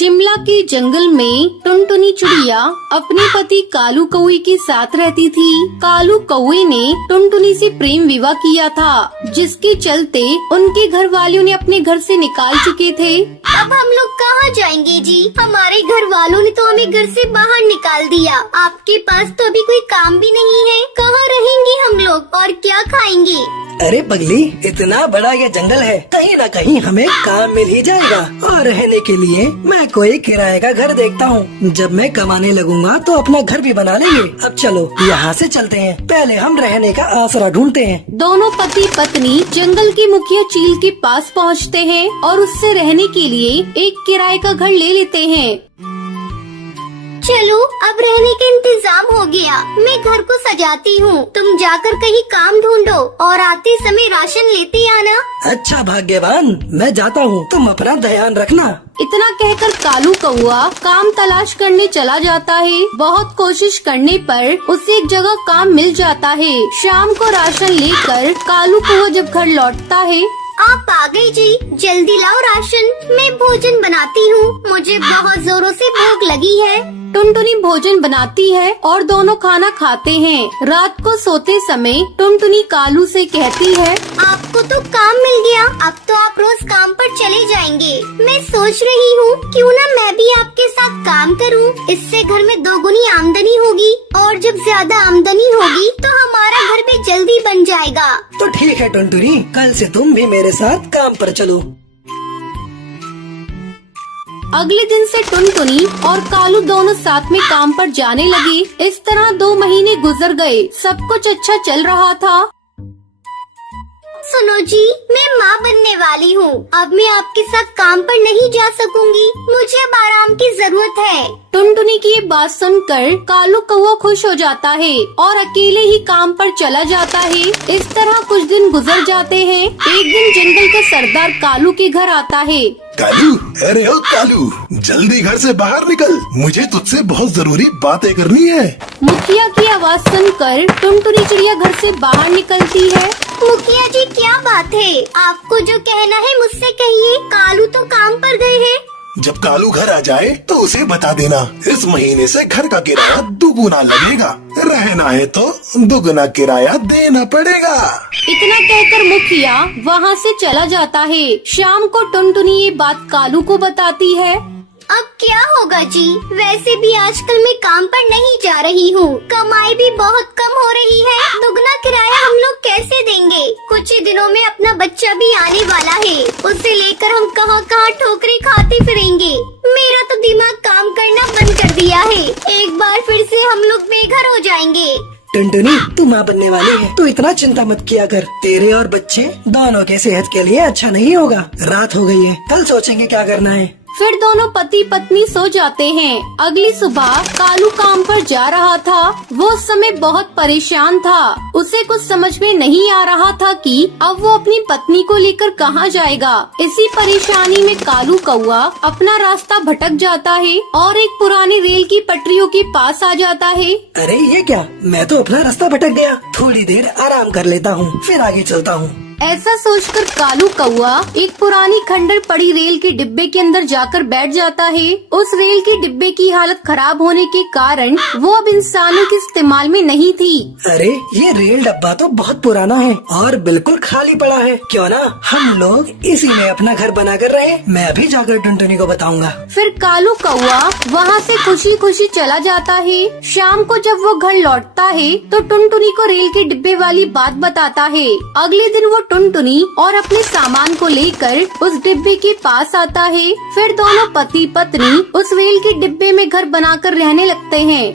शिमला के जंगल में टुनटुनी चिड़िया अपने पति कालू कौवे के साथ रहती थी। कालू कौवे ने टुनटुनी से प्रेम विवाह किया था, जिसके चलते उनके घर वालों ने अपने घर से निकाल चुके थे। अब हम लोग कहाँ जाएंगे जी? हमारे घर वालों ने तो हमें घर से बाहर निकाल दिया। आपके पास तो अभी कोई काम भी नहीं है। कहाँ रहेंगे हम लोग और क्या खाएंगे? अरे पगली, इतना बड़ा ये जंगल है, कहीं न कहीं हमें काम मिल ही जाएगा। और रहने के लिए मैं कोई किराए का घर देखता हूँ। जब मैं कमाने लगूंगा तो अपना घर भी बना लेंगे। अब चलो यहाँ से चलते हैं, पहले हम रहने का आसरा ढूंढते हैं। दोनों पति पत्नी जंगल के मुखिया चील के पास पहुँचते हैं और उससे रहने के लिए एक किराए का घर ले लेते हैं। चलो, अब रहने का इंतजाम हो गया। मैं घर को सजाती हूँ, तुम जाकर कहीं काम ढूंढो और आते समय राशन लेते आना। अच्छा भाग्यवान, मैं जाता हूँ, तुम अपना ध्यान रखना। इतना कहकर कालू कौवा काम तलाश करने चला जाता है। बहुत कोशिश करने पर उसे एक जगह काम मिल जाता है। शाम को राशन लेकर कालू कौवा जब घर लौटता है। आप आ गई जी, जल्दी लाओ राशन, मैं भोजन बनाती हूँ। मुझे बहुत जोरों से भूख लगी है। टुनटुनी भोजन बनाती है और दोनों खाना खाते हैं। रात को सोते समय टुनटुनी कालू से कहती है, आपको तो काम मिल गया, अब तो आप रोज काम पर चले जाएंगे। मैं सोच रही हूँ क्यों ना मैं भी आपके साथ काम करूँ। इससे घर में दोगुनी आमदनी होगी और जब ज्यादा आमदनी होगी तो हमारा घर भी जल्दी बन जाएगा। तो ठीक है टुनटुनी, कल से तुम भी मेरे साथ काम पर चलो। अगले दिन से टुनटुनी और कालू दोनों साथ में काम पर जाने लगे। इस तरह 2 महीने गुजर गए। सब कुछ अच्छा चल रहा था। सुनो जी, मैं माँ बनने वाली हूँ। अब मैं आपके साथ काम पर नहीं जा सकूंगी। मुझे अब आराम की जरूरत है। टुनटुनी की ये बात सुनकर कालू कौवा खुश हो जाता है और अकेले ही काम पर चला जाता है। इस तरह कुछ दिन गुजर जाते हैं। एक दिन जंगल का सरदार कालू के घर आता है। कालू, अरे ओ कालू, जल्दी घर से बाहर निकल, मुझे तुझसे बहुत जरूरी बातें करनी है। मुखिया की आवाज सुनकर टुनटुनी चिड़िया घर से बाहर निकलती है। मुखिया जी, क्या बात है? आपको जो कहना है मुझसे कहिए। कालू तो काम पर गए हैं। जब कालू घर आ जाए तो उसे बता देना, इस महीने से घर का किराया दुगुना लगेगा। रहना है तो दुगुना किराया देना पड़ेगा। इतना कहकर मुखिया वहाँ से चला जाता है। शाम को टुनटुनी ये बात कालू को बताती है। अब क्या होगा जी? वैसे भी आजकल मैं काम पर नहीं जा रही हूँ। कमाई भी बहुत कम हो रही है। दुगना किराया हम लोग कैसे देंगे? कुछ ही दिनों में अपना बच्चा भी आने वाला है। उसे लेकर हम कहाँ कहाँ ठोकरें खाते फिरेंगे। मेरा तो दिमाग काम करना बंद कर दिया है। एक बार फिर से हम लोग बेघर हो जाएंगे। टुनटुनी, तू माँ बनने वाली है, तू इतना चिंता मत किया कर। तेरे और बच्चे दोनों के सेहत के लिए अच्छा नहीं होगा। रात हो गई है, कल सोचेंगे क्या करना है। फिर दोनों पति पत्नी सो जाते हैं। अगली सुबह कालू काम पर जा रहा था। वो उस समय बहुत परेशान था। उसे कुछ समझ में नहीं आ रहा था कि अब वो अपनी पत्नी को लेकर कहाँ जाएगा। इसी परेशानी में कालू कौवा अपना रास्ता भटक जाता है और एक पुरानी रेल की पटरियों के पास आ जाता है। अरे ये क्या, मैं तो अपना रास्ता भटक गया। थोड़ी देर आराम कर लेता हूँ, फिर आगे चलता हूँ। ऐसा सोचकर कालू कौवा एक पुरानी खंडर पड़ी रेल के डिब्बे के अंदर जाकर बैठ जाता है। उस रेल के डिब्बे की हालत खराब होने के कारण वो अब इंसानों के इस्तेमाल में नहीं थी। अरे ये रेल डब्बा तो बहुत पुराना है और बिल्कुल खाली पड़ा है। क्यों ना हम लोग इसी में अपना घर बना कर रहे। मैं अभी जाकर टुनटुनी को बताऊंगा। फिर कालू कौवा वहाँ से खुशी खुशी चला जाता है। शाम को जब वो घर लौटता है तो टुनटुनी को रेल के डिब्बे वाली बात बताता है। अगले दिन वो टुनटुनी और अपने सामान को लेकर उस डिब्बे के पास आता है। फिर दोनों पति पत्नी उस रेल के डिब्बे में घर बनाकर रहने लगते हैं।